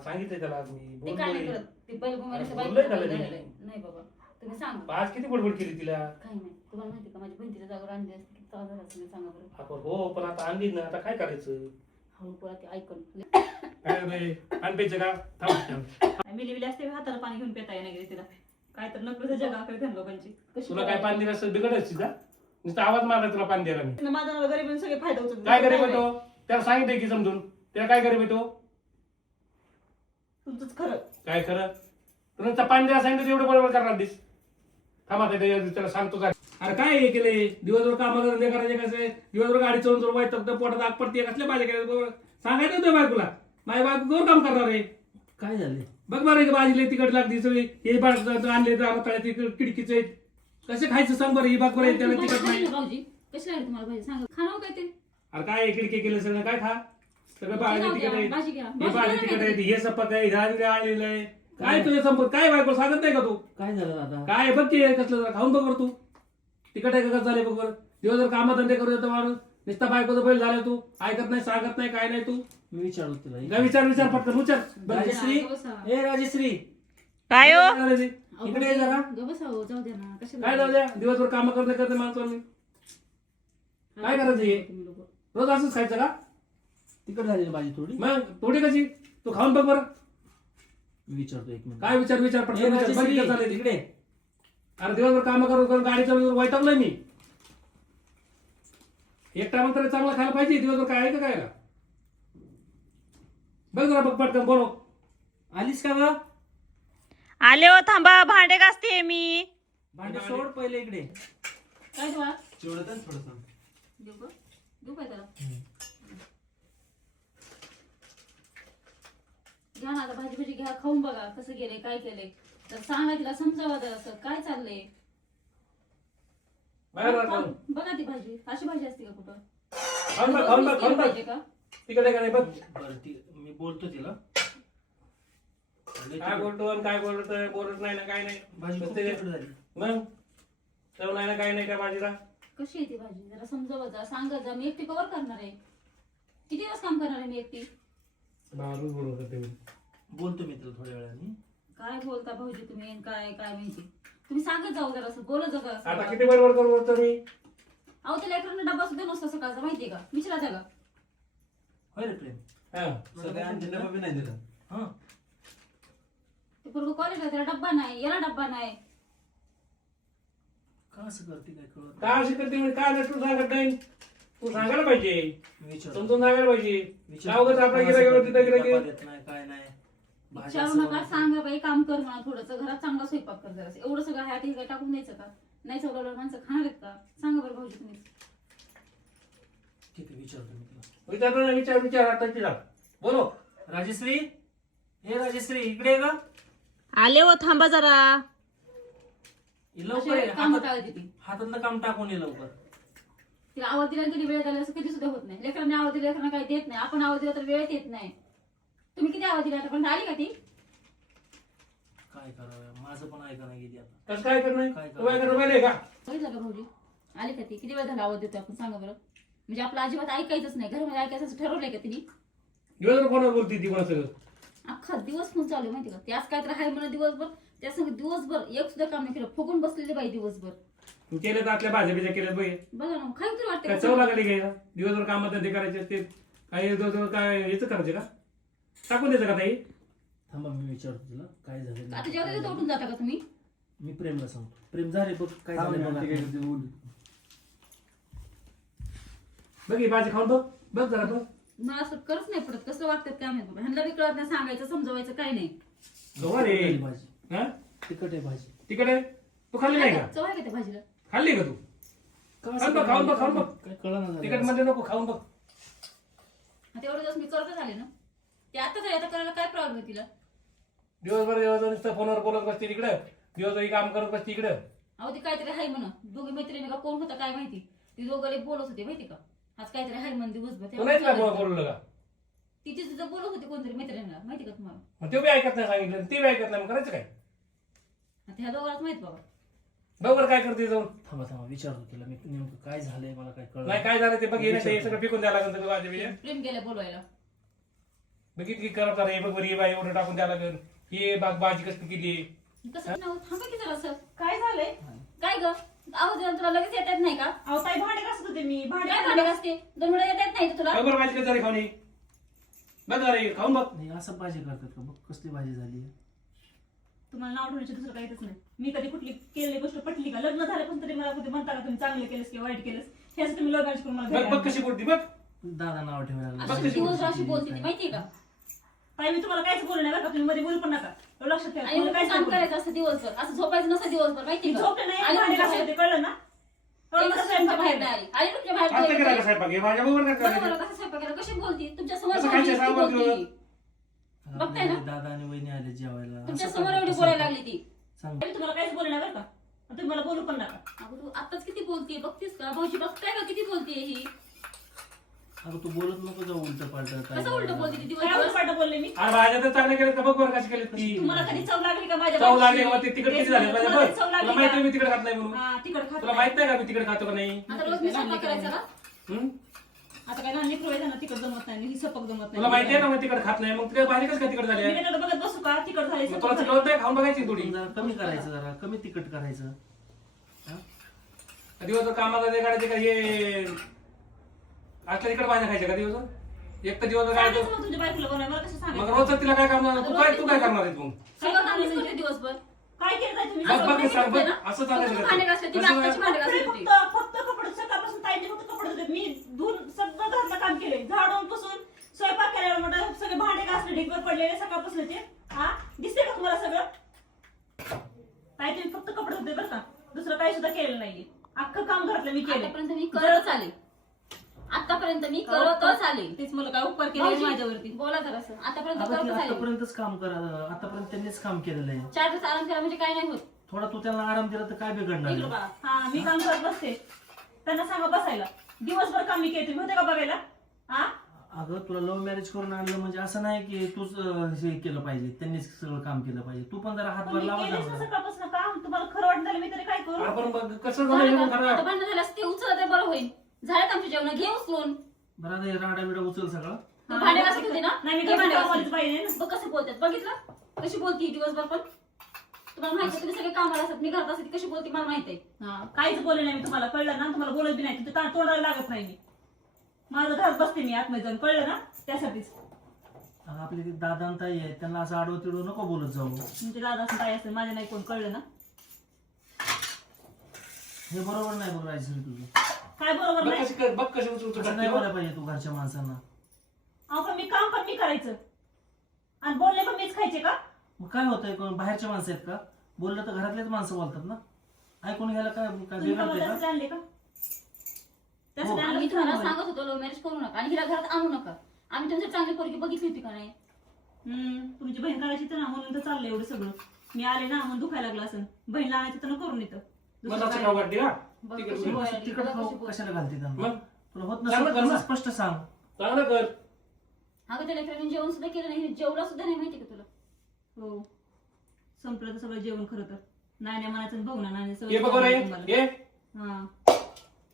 सांगितलं त्याला आज मी ते काय नाही करत ते बैलगुमाऱ्याच्या बोललोय बायकोला त्याला बैल मी. झालेलं. नाही बाबा तुम्ही सांगा आज किती बडबड केली तिला काही नाही तुम्हाला माहिती का माझी बहिणीच्या जागेवर आणली असते किती त्रास झाला असता सांगा बरं आपण हो पण आता आणली ना आता काय करायचं हळू पळा ते ऐकून काय रे आणपेचं का थांब मिली मिली असते हाताला पाणी घेऊन पेता येणार गेली तिला काय तर नकळत जग आखरी त्या लोकांची तुला काय पाणी दिलं असं बिघडायची का नुसतं आवाज मारला तुला पाणी द्यायला मी तिनं माझा नवरा गरीब सगळे फायदा उचलतो काय गरीब आहे तो त्याला सांगितलं की समजून त्याला काय गरीब आहे तो तुमचंच खरं काय खरं तुला पाणी द्यायला सांगितलं एवढं बरोबर करणार दिस थांबा त्याला सांगतो काय अरे काय हे केले दिवसभर कामाला धंदे करायचे कसे दिवसभर गाडी चढून चढून वाईट पोटात आग पडते कसले माझ्या केले सांगायचं होतं बायकोला माझ्या बायको दोन काम करणार आहे काय झाले बघ बरं भाजीले तिकट लागली सगळी हे आणले तळ्यात खिडकीचे कसे खायचं सांग बरं ही बाग बरं त्याला तिकट नाही भाऊजी कशी लागली तुम्हाला भाजी सांगा खाणं काय ते अरे काय खिडकी केलं सगळं काय खा सगळं भाजी तिकट आहे भाजी घ्या हे भाजी तिकट आहे हे सपक आहे हे आलेलं आहे काय तुझे संपत काय बायको सांगत नाही का तू काय झालं दादा काय बघ की कसलं जरा खाऊन बघ बरं तू तिकट आहे का कसं झाले बघ बरं दिवसभर कामं धंदे करू देतो माणूस नुसता बायकोचं बैल झालं तू ऐकत नाही सांगत नाही काय नाही तू मी विचारतो तिला काय विचार पटकन विचार राजश्री ए राजश्री काय हो इकडे ये जरा जाऊ द्या ना कशाला काय जाऊ द्या दिवसभर काम करते करते माणसांनी काय करायचं हे तुम्ही लोकं. रोज असंच खायचं का तिकडे झाली ना भाजी थोडी मग थोडी कशी तू खाऊन बघ बरं मी विचारतो एक मिनिट काय विचार ए, पटकन विचार. बघ राजश्री, इथं चाललंय इकडे अरे दिवसभर काम करून गाडी चालवून वैतागलोय मी एक टाइम तरी चांगला खायला पाहिजे दिवसभर काय आहे का काय बघ जरा बघ पटकन बोलो आलीस का ग आले हो थांबा भांडे घासते मी भांडे सोड पहिले इकडे काय तुम्हाला जेवढं थोडस देऊ का देऊ काय त्याला घ्या ना आता भाजी भाजी घ्या खाऊन बघा कसं गेलंय काय केलंय तर सांगा तिला समजावा जरा असं काय चाललंय बघा ती भाजी अशी भाजी असते का कुठं खाऊन बघ पाहिजे का तिकडे का नाही बघ बरं मी बोलतो तिला काय बोलतो आणि काय बोलतोय बोलत नाही ना काय नाही भाजी खूप नुसते- तिखट झाली. मग चव नाही ना काय नाही त्या भाजीला कशी आहे ती भाजी जरा समजावा जा सांगा जा मी एकटी कवर करणार आहे किती दिवस काम करणार आहे मी एकटी बाहेरून बोलत होते मी बोलतो मी तिला थोड्या वेळाने काय बोलता भाऊजी तुम्ही आणि काय काय माहिती तुम्ही सांगत जाऊ जरा असं बोलत जाऊ आता जरा किती बरोबर करू बोलतो मी अहो त्या लेकरांना डबा सुद्धा नसतो सकाळचा माहितीये का विचारा त्याला होय रे प्रेम हा सगळ्यांनी डबा बी नाही दिला हा ते पूर्व कॉलेजला त्याला डब्बा नाही याला डब्बा नाही का असं करते काय कळत काय अशी करते म्हणजे काय नाही तू सांगत नाही तू सांगायला पाहिजे मी विचारतो. समजून सांगायला पाहिजे विचारतो. काय उगाच आपलं असं गिऱ्हाईक करते, तिथं गिऱ्हाईक डबा देत नाही काय नाही भाजी विचारू असं नका बनवते. सांगा बाई काम कर म्हणा थोडंसं घरात चांगला स्वयंपाक कर जरा एवढं सगळं हात हे काय टाकून द्यायचं का नाही चवलं माणसं खाणार आहेत का सांगा बरं भाऊजी तुम्ही ठीक आहे विचारतो मी तिला विचारतो ना विचार आता तिला बोलो राजश्री हे राजश्री इकडे ये ग आले हो थांबा जरा ये लवकर ये. काम हातात- टाळत ती हातातलं काम टाकून ये लवकर तिला आवाज दिला कधी वेळ झाला असं कधी सुद्धा होत नाही लेकरांनी आवाज दिला लेकरांना काही देत नाही आपण आवाज दिला तर वेळेत येत नाही तुम्ही किती आवाज दिला आतापर्यंत आली का ती काय करावं माझं पण ऐका नाही गेली आता कसं काय करणार काय तू काय करणार पाहिजे का बघितलं का भाऊजी आली का ती किती वेळ झाला आवाज देतो आपण सांगा बरं म्हणजे आपलं अजिबात ऐकायचंच नाही घरामध्ये ऐकायचं असं ठरवलंय का तिने दिवसभर कोणाला बोलती ती कोणा सगळं अख्खा दिवस फोन चालू आहे माहिती का ते आज काय तर आहे म्हणा दिवसभर त्या संग दिवसभर एक सुद्धा काम नाही केलं फुगून बसलेले बाई दिवसभर तू केलं तर आपल्या भाज्या बिज्या केल्यात बघ बघा ना खाई तरी वाटतं काय का? चव लागली घ्यायला दिवसभर कामात ते करायचे ते काय दिवसभर काय याचं करायचे का टाकून द्यायचं का ताई थांबा मी विचारतो तुला काय झालं आता जेवढे तिथं उठून जाता का तुम्ही मी प्रेमला सांगतो प्रेम जा रे बघ काय झालं बघ. बघ ही भाजी खाऊन बघ बघ जरा बघ मला असं करच नाही पडत कसं वाटतं काय माहिती बाबा ह्यांना बी कळत नाही सांगायचं समजवायचं काय नाही गवा रे भाजी हा तिखट आहे भाजी तिकडे तू खाल्ली नाही का चव आहे का त्या भाजीला खाल्ली का तू का खाऊन बघ, खाऊन बघ, खाऊन बघ. काय कळलं तिकट मध्ये नको खाऊन बघ आता एवढे दिवस मी करत झाले ना ते आता झाले आता करायला काय प्रॉब्लेम आहे तिला दिवसभर नुसतं फोनवर बोलत बसते तिकडं दिवसभर काम करत बसते इकडं अहो ती काहीतरी हाय म्हणा दोघी मैत्रिणी का कोण होता काय माहिती ती दोघांनी बोलत होते माहिती का आज काहीतरी हाय म्हण दिवसभर तू नाहीच ना बोललं का तिची सुद्धा बोलत होती कोणतरी मैत्रिणीला माहिती का तुम्हाला मग ते बी ऐकत नाही सांगितलं ते बी ऐकत नाही मग करायचं काय आता ह्या दोघांनाच माहित बाबा बरोबर काय करते जाऊन थांबा थांबा विचारतो तिला मी नेमकं काय झालंय मला काय कळलं नाही काय झालं ते बघ हे नाही ते सगळं फेकून द्यायला लागेल सगळं भाजी बिजी. प्रेम गेल्या बोलवायला मग किती करत आहे बघ बरं, हे बाई एवढं टाकून द्यायला लागेल, हे भाजी कसं केली. कसं नाव थांबा की जरा असं. काय झालंय? काय ग आवाज दिला तुला लगेच येत नाही का? अहो ताई भांडे घासत होते मी. काय भांडे घासते 2 मिनिटं येत नाही तुला? बघ बरं भाजी कसं झाली खाऊन, बघ अरे खाऊन बघ. नाही असं भाजी करतात का? बघ कसली भाजी झाली. तुम्हाला नाव ठेवण्याची दुसरं काहीच नाही. मी कधी कुठली केलेली गोष्ट पटली का? लग्न झाल्यापासून तरी मला कधी म्हणता का तुम्ही चांगलं केलंस किंवा वाईट केलंस? हे असं तुम्ही लग्नाची करून मला बघ घरी बघ आणता. कशी बोलती बघ. दादा नाव ठेवायला अशी दिवस अशी बोलते ती माहितीये का? ताई मी तुम्हाला काहीच बोलू नाही बरं का? तुम्ही मध्ये बोलू पण नका. एवढं लक्षात ठेवा. आणि तुम्हाला मग काहीच काम बोलू. करायचं असं दिवसभर, असं झोपायचं नसतं दिवसभर माहितीये का? झोपले नाही आले भांडे तुमच्या घासत बाहेर. होते, कळलं ना? एक मला तास स्वयंपाक तुमच्या बाहेर नाही. नाही आली. आली तुमच्या बाहेर आता बोलली. केला का स्वयंपाक, हे भाज्या बरोबर काय बरोबर करायचं. कसं स्वयंपाक केला, कशी बोलती तुमच्या समोर कसं बोलती, खायचं ती सांग बरं बोलती. तुला. बघताय ना? दादा आणि वहिनी आले जेवायला. तुमच्या असं समोर करतात, एवढी तसं बोलायला करतात. लागली ती. सांग. मी तुम्हाला काहीच बोलू नाही बरं का? तुम्ही मला बोलू पण नका. अगं तू आताच किती बोलते बघतीस का? भाऊजी बघताय का किती बोलते ही? अगं तू बोलत नको जाऊ उलट पालट. कसं उलट बोलते ती काय दिवसभर? उलटपालट बोलले मी? अरे भाज्या तर चांगल्या केल्या का बघ बरं कशी केली ती. तुम्हाला कधी चव लागली का माझ्या चव लागली भाजीची? का ते तिकड किती झाले तुम्हाला बघ. कधी चव तुला लागली माहिती का? मी तिकडे खात नाही म्हणून. हा, तिखट खात तुला नाही. माहित नाही का मी तिकडे खातो का नाही. आता रोज मी स्वयंपाक करायचा का? हम्म? आता काय लहान लेकरं आहे ना, तिखट जमत नाही ही सपक जमत नाही. तुला माहिती आहे ना मी तिकडे खात नाही, मग तिकडे भाजी कसं काय तिकडे झाली मी आहे? त्याच्याकडे बघत बसू का? तिखट झाली मग सपक तुला झाली. कळत नाही, खाऊन बघायची थोडी. जरा कमी करायचं, जरा कमी तिखट करायचं. हा? दिवसभर कामाला ते काढायचे का हे आजच्या तिकडे भाज्या खायच्या का दिवसभर? एक तर दिवसभर काय सांगायचं मग तुझ्या बायकोला बनवायला, मला कसं मग सांगायचं? रोज तिला काय करणार तू काय करणार आहे तू. सगळं काम मीच करते दिवसभर. काय केलं ताई तुम्ही? बघ बघ असं सांग बघ ना? असं फक्त चालायचं तू का भांडे ते? घासले, तिने कसं आत्ताची काय? भांडे घासली कपडे होती. फक्त कपडे सकाळपासून ताईने फक्त कपडे धुतले. मी धुवून सगळं घरातलं काम केले, झाडून पुसून स्वयंपाक केल्यावर म्हटलं सगळे भांडे घासले ढिगभर पडलेले सकाळपासून ते. हा दिसते का तुम्हाला सगळं? ताई तुम्ही फक्त कपडे धुतले बरं का? दुसरं काही सुद्धा केलेलं नाहीये. अख्खं काम घरातलं मी केलं. आतापर्यंत मी करतच आले. आतापर्यंत मी करतच आले. तेच मला काय उपकार केले भाऊजी, माझ्यावरती. बोला जरासं. आतापर्यंत अगं ती करतच आले. आतापर्यंतच काम करा. आतापर्यंत त्यांनीच काम केलेलं आहे. 4 दिवस आराम केला म्हणजे काय नाही होत. थोडा तू त्यांना आराम दिला तर काय बिघडणार इकडं आहे? बघा. हा मी काम करत बसते, त्यांना सांगा बसायला. दिवसभर काम मी केले, तुम्ही होते का बघायला? हा अगं तुला लव्ह मॅरेज करून आणलं म्हणजे असं नाही की तूच हे केलं पाहिजे, त्यांनीच सगळं काम केलं पाहिजे. तू पण जरा हातभार तुम्ही लावा केलेच ना ना. सकाळपासून काम. तुम्हाला खरं वाटलं मी तरी काय करू? आपण बघ कसं झालं झालं का? मग आता खरं. भांडण झालं असं ते उचलत आहे बरं होईल. झाल्यात आमच्या जेवण घे उचलून. बरं आता हे राडा बिडा उचल सगळं. तू भांडे घासत होती ना? नाही मी ते भांडे काय घासत. पाहिजे ना. बघ कसं बोलतात बघितलं कशी बोलती ही दिवसभर पण. तुम्हाला माहिती आहे, तुम्ही सगळे कामाला असतात, मी घरात असते ती कशी बोलती मला माहिती आहे. हा, काहीच बोलले नाही मी तुम्हाला, कळलं ना? तुम्हाला बोलत बी नाही, तुमच्या तोंडाला लागत नाही मी. माझं घरात बसते मी आतमध्ये जाऊन, कळलं ना? त्यासाठीच अगं आपले ते दादा आणि ताई आहेत, त्यांना असं आडवं तिडवं नको बोलत जाऊ. तुमचे दादा असं काय असेल माझ्या नाही कोण, कळलं ना? हे बरोबर नाही बघ राजश्री तुझं. काय बरोबर बघ नाही? कशी बघ कशी उचलतो असं नाही बोलायला पाहिजे तू घरच्या माणसांना. अहो पण मी काम पण मी करायचं आणि बोलले पण मीच खायचे का? मग काय होतंय, कोण बाहेरचे माणसं आहेत का? बोललं तर घरातलेच माणसं बोलतात ना. ऐकून घ्यायला काय काय तुम्ही मला बिघडतंय का? त्यासाठी आणले का? त्यासाठी हो. आणलं आम्ही का तुम्हाला तुम्हाला? सांगत होतो लव्ह मॅरेज करू नका आणि हिला घरात आणू नका. आम्ही तुमची चांगली पोरगी बघितली होती का नाही? तुमची बहीण करायची तर ना, म्हणून तर चाललंय एवढं सगळं. मी आले ना म्हणून दुखायला लागलं असं. बहीण आणायचं तर ना करून येतं. दुसरं मनाचं काय? खाऊ वाटते का बघ तिकडे कशी बघ. बोलायला, तिकट बघ खाऊ कशी बोलते. कशाला घालते त्यांना? मग तुला होत चांगलं कर नसेल ना. तर स्पष्ट सांग. चांगलं कर. अगं त्या लेकरांनी जेवण सुद्धा केलं नाही, जेवला सुद्धा नाही माहिती का तुला? हो संपलं तर सगळं जेवण खरं तर. नाही म्हणायचं भाऊ ना नाही ये सगळं बघ बरं तुम्हाला. ये हा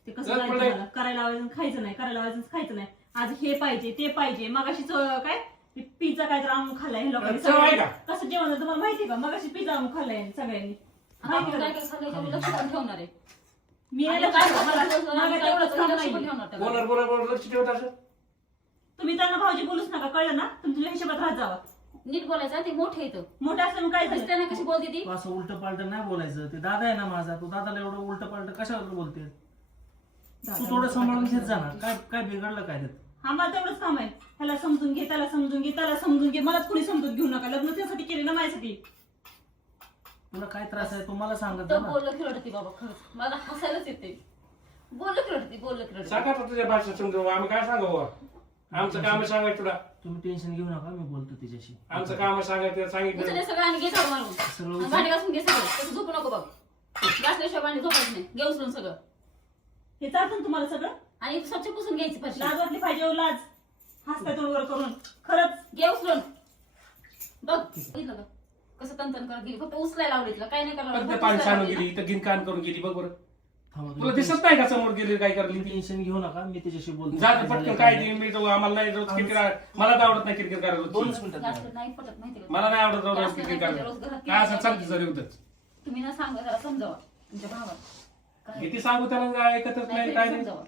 ते कसं जर जायचं पडलंय. मला? करायला लावायचं आणि खायचं नाही, करायला लावायचं आणि खायचं नाही. आज हे पाहिजे ते पाहिजे. मगाशी काय पिझ्झा काय तर आणून खाल्लाय हे लोकांनी. चव आहे का? कसं जेवण आहे तुम्हाला माहिती का? मगाशी पिझ्झा आणून खाल्लाय सगळ्यांनी. आता आपण काय काय खाल्लंय त्यावर लक्ष पण ठेवणार आहे. मी नाही आणि लक्ष काय ठेवत. मला- दिवसभर मला आम्ही काय तेवढंच करतो, काम लक्ष पण नाहीये. ठेवणार त्यावर. बोलर बोलर बोलर लक्ष ठेवत असं. तुम्ही त्यांना भाऊजी बोलूच नका, कळलं ना? तुमच्या हिशोबात राहत जावा. नीट बोलायचं, ते मोठे येतं. मोठं असल्यामुळे काय झालं? दिसते ना कशी बोलते ती. तू असं उलट पालट नाही बोलायचं. ते दादा आहे ना माझा, तू दादाला एवढं उलट पालट कशावर बोलते? तू थोडं सांभाळून घेत जा ना. काय काय बिघडलं काय त्यात? हा मला तेवढंच काम आहे. ह्याला समजून घे, त्याला समजून घे, त्याला समजून घे. मलाच कोणी समजून घेऊ नका. लग्न त्यासाठी केले ना माझ्यासाठी. तुला काय त्रास आहे तुम्हाला सांगत जा तर ना. बोललं खेळत ती बाबा, खरंच मला हसायलाच येते. बोललं खेळत ती. सांगा तर तुझ्या भाषेत समजू, आम्ही काय सांगू? आमचं काम सांगायचं तुला. तुम्ही टेन्शन घेऊ नका, मी बोलतो तिच्याशी. आमचं काम सांगायचं सांगितलं. उचले सगळं आणि घे झाडू मारून. सगळं आणि उचल. भांडे घासून घे सगळं. तसं झोपू नको बघ. घासल्याशिवाय भांडे झोपायचं नाही. घे उचलून सगळं. हे चालतं ना तुम्हाला सगळं? आणि स्वच्छ पुसून घ्यायची फरशी. लाज वाटली पाहिजे हो, लाज. हसताय तोंडवर करून. खरंच घे उचलून. बघ बघितलं का कसं तंतन करत गेली. फक्त उचलायला लावली तिला, काय नाही फक्त करायला पाणी सांगून गेली तर गिन कान करून गेली बघ बरं. थांबा, तुला तुम्ही दिसत नाही का समोर गेली काय करली ती? टेन्शन घेऊ नका, मी तिच्याशी बोलतो. जा पटकन काय ते मी तो आम्हाला नाही रोज क्रिकेट मला तर आवडत नाही क्रिकेट करायला दोनच रोजची. मिनिटात जास्त द्या. नाही पटत माहिती का? मला नाही आवडत रोज जास्त क्रिकेट नाही करायला रोज घरात काय असं किती चालतं जरी होतच तुम्ही ना सांगा जरा समजावा तुमच्या भावाला काय किती सांगू त्याला काय ऐकतच नाही काय नाही समजावा.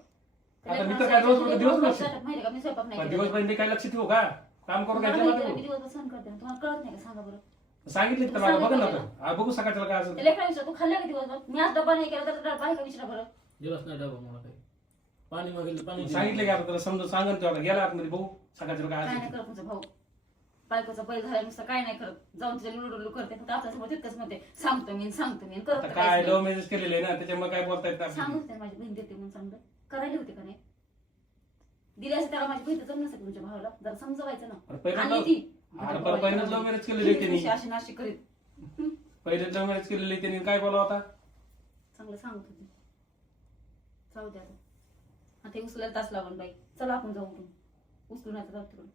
आता मी तर काय रोज दिवस लक्ष माहिती का मी स्वयंपाक नाही केला. दिवसभर मी काय लक्ष ठेवू का काम करू काय तुम्हाला जमत माहिती आहे, मी नाही. दिवसभर सहन करते ना. तुम्हाला कळत नाही का सांगा बरं. सांगितलं की मला बघ ना आता. हा, बघू सकाळच्याला काय असं त्या लेकराला विचार तू खाल्ला का दिवसभर? मी आज डब्बा नाही केला तर डब्बा आहे का विचारा बरं. दिवस नाही डबा मला काही पाणी मागितलं पाणी दिलं. सांगितलं की आता त्याला समजून सांगन तेव्हा गेला आतमध्ये बघू सकाळच्याला काय काय असं नाही करत तुमचा भाऊ. बायकोचा बैल झाला नुसतं काय नाही करत. जाऊन तिच्या लुडू करते फक्त आपल्यासमोर तितकंच म्हणते सांगतो मी करत आता काय लव्ह मॅरेज केलेलं आहे ना त्याच्यामुळे काय बोलता येत नाही सांगूच नाही माझी बहीण देते म्हणून चांगलं करायला होते का नाही दिली असं त्याला माझी बहीण जमलं नसेल तुमच्या भावाला जरा समजवायचं ना. अरे पहिलं आणि लव- ती अरे पण पहिलं लव्ह मॅरेज केलेलं आहे त्यांनी अशी नाशी करीत पहिले लव्ह मॅरेज केलेलं आहे त्यांनी काय बोलावं आता चांगलं सांगत होते. जाऊ द्या आता ते उचलायला तास लागून बाई चला आपण जाऊ उचलून आता जाऊ तिकडे.